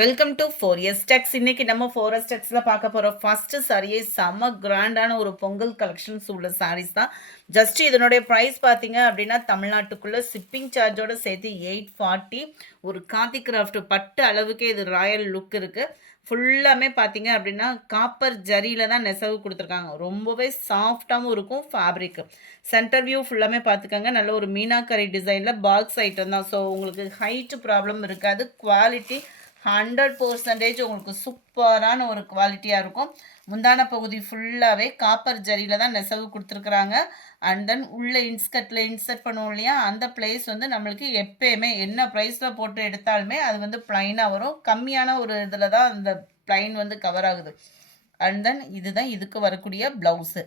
Welcome to 4S Techs. இன்னைக்கு நம்ம 4S Techsல பார்க்க போற ஃபர்ஸ்ட் சாரியே செம கிராண்டான ஒரு பொங்கல் கலெக்ஷன்ஸ் உள்ள சாரீஸ் தான். ஜஸ்ட் இதனுடைய பிரைஸ் பார்த்தீங்க அப்படின்னா தமிழ்நாட்டுக்குள்ள ஷிப்பிங் சார்ஜோட சேர்த்து 840. ஒரு காதி கிராஃப்ட் பட்டு அளவுக்கு இது ராயல் லுக் இருக்கு. ஃபுல்லாமே பார்த்தீங்க அப்படின்னா காப்பர் ஜரியில தான் நெசவு கொடுத்துருக்காங்க. ரொம்பவே சாஃப்டாகவும் இருக்கும் ஃபேப்ரிக். சென்டர் வியூ ஃபுல்லாமே பார்த்துக்கோங்க. நல்ல ஒரு மீனாக்கரி டிசைனில் பாக்ஸ் ஐட்டம் தான். ஸோ உங்களுக்கு ஹைட் ப்ராப்ளம் இருக்காது. குவாலிட்டி 100% உங்களுக்கு சூப்பரான ஒரு குவாலிட்டியாக இருக்கும். முந்தான பகுதி ஃபுல்லாகவே காப்பர் ஜரியில் தான் நெசவு கொடுத்துருக்குறாங்க. அண்ட் தென் உள்ள இன்ஸ்கர்ட்டில் இன்சர்ட் பண்ணுவோம் இல்லையா, அந்த பிளேஸ் வந்து நம்மளுக்கு எப்பயுமே என்ன ப்ரைஸில் போட்டு எடுத்தாலுமே அது வந்து ப்ளைனாக வரும். கம்மியான ஒரு இதில் தான் அந்த ப்ளைன் வந்து கவர் ஆகுது. அண்ட் தென் இதுதான் இதுக்கு வரக்கூடிய ப்ளவுஸு.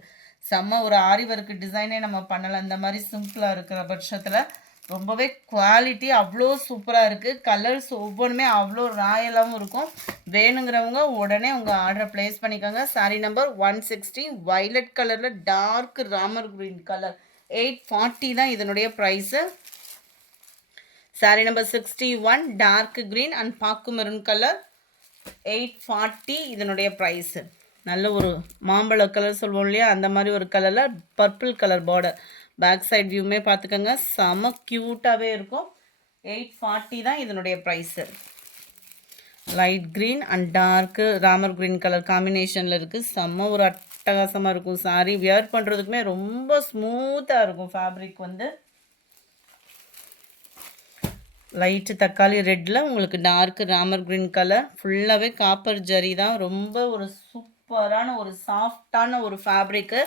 செம்ம ஒரு ஆரி ஒர்க் டிசைனே நம்ம பண்ணலாம். இந்த மாதிரி சிம்பிளாக இருக்கிற பட்சத்தில் ரொம்பவே குவாலிட்டி அவ்வளோ சூப்பராக இருக்குது. கலர்ஸ் ஒவ்வொன்றுமே அவ்வளோ ராயலாகவும் இருக்கும். வேணுங்கிறவங்க உடனே உங்கள் ஆர்டரை ப்ளேஸ் பண்ணிக்கோங்க. சாரீ நம்பர் 160 வைலட் கலரில் டார்க் ராமர் க்ரீன் கலர் 840 தான் இதனுடைய price. Sari number 61 dark green and பாக்கு மெரூன் கலர் 840 இதனுடைய ப்ரைஸு. நல்ல ஒரு மாம்பழ கலர் சொல்லுவோம் இல்லையா, அந்த மாதிரி ஒரு கலரில் purple colour border. Back side வியூமே பார்த்துக்கோங்க, செம க்யூட்டாகவே இருக்கும். 840 தான் இதனுடைய price. Light green and dark Ramar green colour காம்பினேஷனில் இருக்குது. செம்ம ஒரு அட்டகாசமாக இருக்கும். சாரி வியர் பண்ணுறதுக்குமே ரொம்ப ஸ்மூத்தாக இருக்கும். ஃபேப்ரிக் வந்து லைட்டு தக்காளி ரெட்டில் உங்களுக்கு டார்க்கு ராமர் க்ரீன் கலர். ஃபுல்லாகவே காப்பர் ஜரி தான். ரொம்ப ஒரு சூப்பரான ஒரு சாஃப்டான ஒரு ஃபேப்ரிக்கு.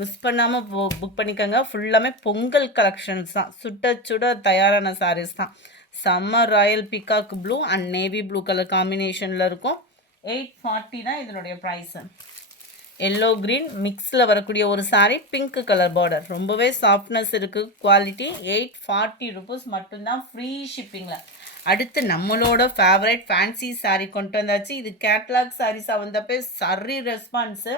மிஸ் பண்ணாமல் புக் பண்ணிக்கோங்க. ஃபுல்லாமே பொங்கல் கலெக்ஷன்ஸ் தான். சுட சுட தயாரான சாரீஸ் தான். Summer Royal peacock blue and navy blue colour காம்பினேஷனில் இருக்கும். 840 தான் இதனுடைய ப்ரைஸு. எல்லோ க்ரீன் மிக்ஸில் வரக்கூடிய ஒரு சாரீ, பிங்க் கலர் பார்டர். ரொம்பவே சாஃப்ட்னஸ் இருக்குது. குவாலிட்டி 840 ருபீஸ் மட்டும்தான், ஃப்ரீ ஷிப்பிங்கில். அடுத்து நம்மளோட ஃபேவரட் ஃபேன்சி சாரீ கொண்டு வந்தாச்சு. இது கேட்லாக் சாரீஸாக வந்தப்போ சரி ரெஸ்பான்ஸு.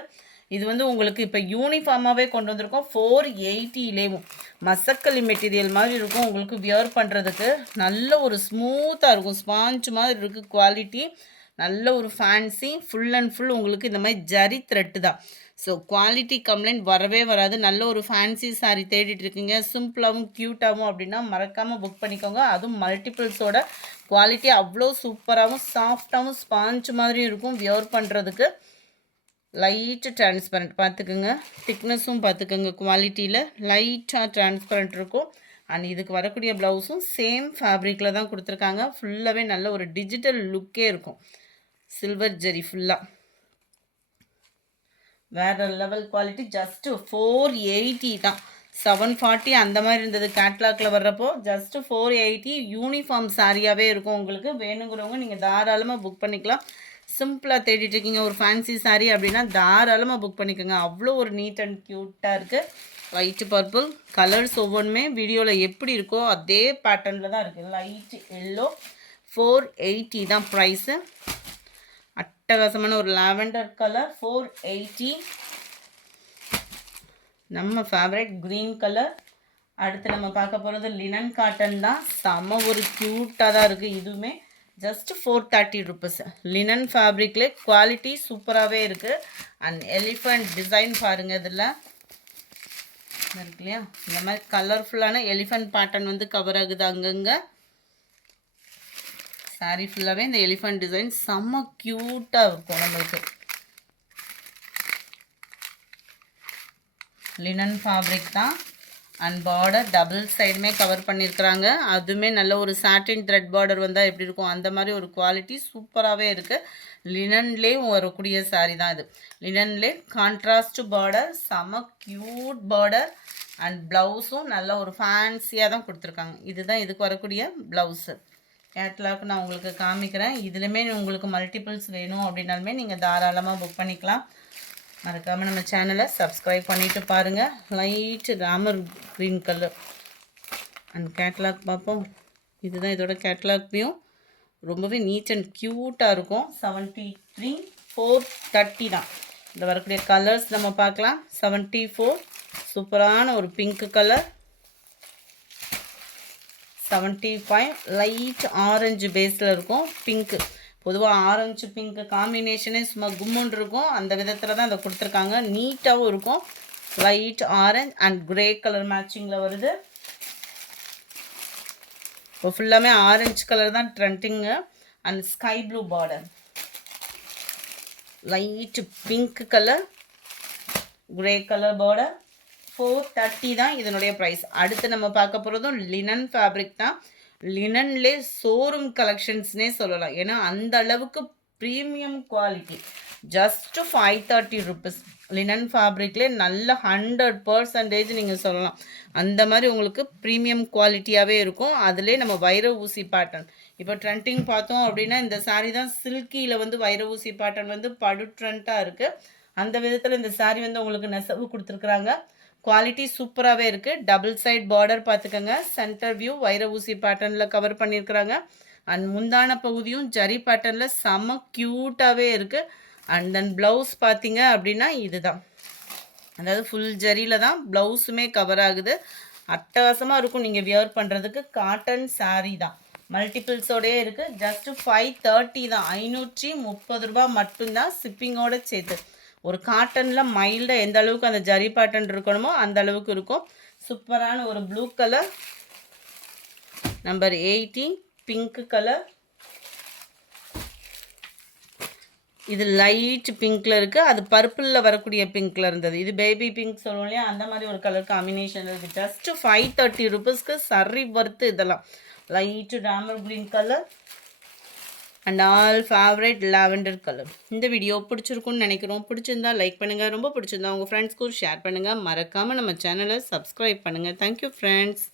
இது வந்து உங்களுக்கு இப்போ யூனிஃபார்மாகவே கொண்டு வந்திருக்கோம். 480லேயும் மசக்கலி மெட்டீரியல் மாதிரி இருக்கும். உங்களுக்கு வியர் பண்ணுறதுக்கு நல்ல ஒரு ஸ்மூத்தாக இருக்கும். ஸ்பாஞ்ச் மாதிரி இருக்குது. குவாலிட்டி நல்ல ஒரு ஃபேன்சி. ஃபுல் அண்ட் ஃபுல் உங்களுக்கு இந்த மாதிரி ஜரி த்ரெட்டு தான். ஸோ குவாலிட்டி கம்ப்ளைண்ட் வரவே வராது. நல்ல ஒரு ஃபேன்சி சாரீ தேடிட்டு இருக்கீங்க, சிம்பிளாகவும் க்யூட்டாகவும் அப்படின்னா மறக்காமல் புக் பண்ணிக்கோங்க. அதுவும் மல்டிபிள்ஸோட குவாலிட்டி அவ்வளோ சூப்பராகவும் சாஃப்டாகவும் ஸ்பாஞ்ச் மாதிரியும் இருக்கும். வியர் பண்ணுறதுக்கு லைட்டு டிரான்ஸ்பரண்ட் பார்த்துக்குங்க. திக்னஸும் பார்த்துக்கோங்க. குவாலிட்டியில் லைட்டாக டிரான்ஸ்பரண்ட் இருக்கும். அண்ட் இதுக்கு வரக்கூடிய ப்ளவுஸும் சேம் ஃபேப்ரிக்கில் தான் கொடுத்துருக்காங்க. ஃபுல்லாகவே நல்ல ஒரு டிஜிட்டல் லுக்கே இருக்கும். சில்வர் ஜெரி ஃபுல்லாக வேறு லெவல் குவாலிட்டி. ஜஸ்ட்டு 480 தான். 740 அந்த மாதிரி இருந்தது கேட்லாகில் வர்றப்போ. ஜஸ்ட்டு 480 யூனிஃபார்ம் சாரியாகவே இருக்கும். உங்களுக்கு வேணுங்கிறவங்க நீங்கள் தாராளமாக புக் பண்ணிக்கலாம். சிம்பிளாக தேடிட்டு இருக்கீங்க ஒரு ஃபேன்சி சாரீ அப்படின்னா தாராளமாக புக் பண்ணிக்கோங்க. அவ்வளோ ஒரு நீட் அண்ட் க்யூட்டாக இருக்குது. லைட்டு பர்பிள் கலர்ஸ் ஒவ்வொன்றுமே வீடியோவில் எப்படி இருக்கோ அதே பேட்டர்னில் தான் இருக்குது. லைட் எல்லோ 480 தான் ப்ரைஸு. அட்டகாசமான ஒரு லாவெண்டர் கலர் 480. நம்ம ஃபேவரட் க்ரீன் கலர். அடுத்து நம்ம பார்க்க போகிறது லினன் காட்டன் தான். செம்ம ஒரு க்யூட்டாக தான் இருக்குது. இதுவுமே ஜஸ்ட் 430 ருபீஸ். லினன் ஃபேப்ரிக்லே குவாலிட்டி சூப்பராகவே இருக்குது. அண்ட் எலிஃபண்ட் டிசைன் பாருங்கள். இதில் இருக்கு இல்லையா, இந்த மாதிரி கலர்ஃபுல்லான எலிஃபண்ட் பேட்டர்ன் வந்து கவர் ஆகுது அங்கங்கே. சாரீ ஃபுல்லாகவே இந்த எலிஃபண்ட் டிசைன் செம்ம க்யூட்டாக இருக்கும். நம்மளுக்கு லினன் ஃபேப்ரிக் தான். அண்ட் பார்டர் டபுள் சைடுமே கவர் பண்ணியிருக்கிறாங்க. அதுவுமே நல்ல ஒரு சாட்டின் த்ரெட் பார்டர் வந்தால் எப்படி இருக்கும் அந்த மாதிரி ஒரு குவாலிட்டி சூப்பராகவே இருக்குது. லினன்லே வரக்கூடிய சாரீ தான் இது. லினன்லே கான்ட்ராஸ்ட் பார்டர், செம க்யூட் பார்டர். அண்ட் ப்ளவுஸும் நல்ல ஒரு ஃபேன்சியாக தான் கொடுத்துருக்காங்க. இதுதான் இதுக்கு வரக்கூடிய ப்ளவுஸு. கேட்லாக் நான் உங்களுக்கு காமிக்கிறேன். இதுலையுமே உங்களுக்கு மல்டிபிள்ஸ் வேணும் அப்படின்னாலுமே நீங்கள் தாராளமாக புக் பண்ணிக்கலாம். மறக்காமல் நம்ம சேனலை சப்ஸ்கிரைப் பண்ணிவிட்டு பாருங்கள். Light Ramar green colour and catalogue பார்ப்போம். இதுதான் இதோட கேட்லாக் வியூ. ரொம்பவே நீட் அண்ட் க்யூட்டாக இருக்கும். 73 430 தான். இந்த வரக்கூடிய கலர்ஸ் நம்ம பார்க்கலாம். 74 சூப்பரான ஒரு பிங்க் கலர். 75 லைட் ஆரஞ்சு பேஸில் இருக்கும். பிங்க்கு பொதுவாக ஆரஞ்சு பிங்க் காம்பினேஷனே சும்மா கும்முன்னு இருக்கும். அந்த விதத்தில் தான் அதை கொடுத்துருக்காங்க. நீட்டாகவும் இருக்கும். Light orange and grey colour மேட்சிங்கில் வருது. இப்போ ஃபுல்லாமே ஆரஞ்சு கலர் தான் trending. And sky blue border, light pink colour, grey colour border. 430 தான் இதனுடைய ப்ரைஸ். அடுத்து நம்ம பார்க்க போகிறதும் லினன் ஃபேப்ரிக் தான். லினன்லே ஷோரூம் கலெக்ஷன்ஸ்னே சொல்லலாம். ஏன்னா அந்த அளவுக்கு premium quality. Just 530 rupees. Linen ஃபேப்ரிக்லே நல்ல 100% நீங்கள் சொல்லலாம். அந்த மாதிரி உங்களுக்கு ப்ரீமியம் குவாலிட்டியாகவே இருக்கும். அதிலே நம்ம வைர ஊசி பேட்டர்ன் இப்போ ட்ரெண்டிங் பார்த்தோம் அப்படின்னா இந்த சாரீ தான். சில்கியில் வந்து வைர ஊசி பேட்டர்ன் வந்து படு ட்ரெண்டாக இருக்குது. அந்த விதத்தில் இந்த சாரீ வந்து உங்களுக்கு நெசவு கொடுத்துருக்குறாங்க. குவாலிட்டி சூப்பராகவே இருக்குது. டபுள் சைட் பார்டர் பார்த்துக்கோங்க. சென்டர் வியூ வைர ஊசி பேட்டர்னில் கவர் பண்ணியிருக்கிறாங்க. அண்ட் முந்தான பகுதியும் ஜரி பேட்டர்னில் செம்ம க்யூட்டாகவே இருக்குது. அண்ட் தென் ப்ளவுஸ் பார்த்தீங்க அப்படின்னா இதுதான், அதாவது ஃபுல் ஜரியில் தான் ப்ளவுஸுமே கவர் ஆகுது. அட்டகாசமாக இருக்கும் நீங்கள் வியர் பண்ணுறதுக்கு. காட்டன் சாரீ தான், மல்டிபிள்ஸோடயே இருக்குது. ஜஸ்ட்டு 530 தான், 530 ரூபா மட்டும்தான் ஷிப்பிங்கோடு சேர்த்து. ஒரு காட்டனில் மைல்டாக எந்த அளவுக்கு அந்த ஜரி பேட்டர்ன் இருக்கணுமோ அந்த அளவுக்கு இருக்கும். சூப்பரான ஒரு blue colour, number 80 pink colour. இது லைட் பிங்க்கில் இருக்குது. அது பர்பிளில் வரக்கூடிய பிங்க்கில் இருந்தது. இது பேபி பிங்க் சொல்லுவோம் இல்லையா, அந்த மாதிரி ஒரு கலர் காம்பினேஷன் இருக்குது. ஜஸ்ட்டு 530 ருபீஸ்க்கு சரி வர்த்து. இதெல்லாம் light Ramar green colour and all favourite lavender colour. இந்த வீடியோ பிடிச்சிருக்குன்னு நினைக்கிறோம். பிடிச்சிருந்தா லைக் பண்ணுங்கள். ரொம்ப பிடிச்சிருந்தா உங்கள் ஃப்ரெண்ட்ஸ்க்கும் ஷேர் பண்ணுங்கள். மறக்காமல் நம்ம சேனலை சப்ஸ்கிரைப் பண்ணுங்கள். Thank you friends.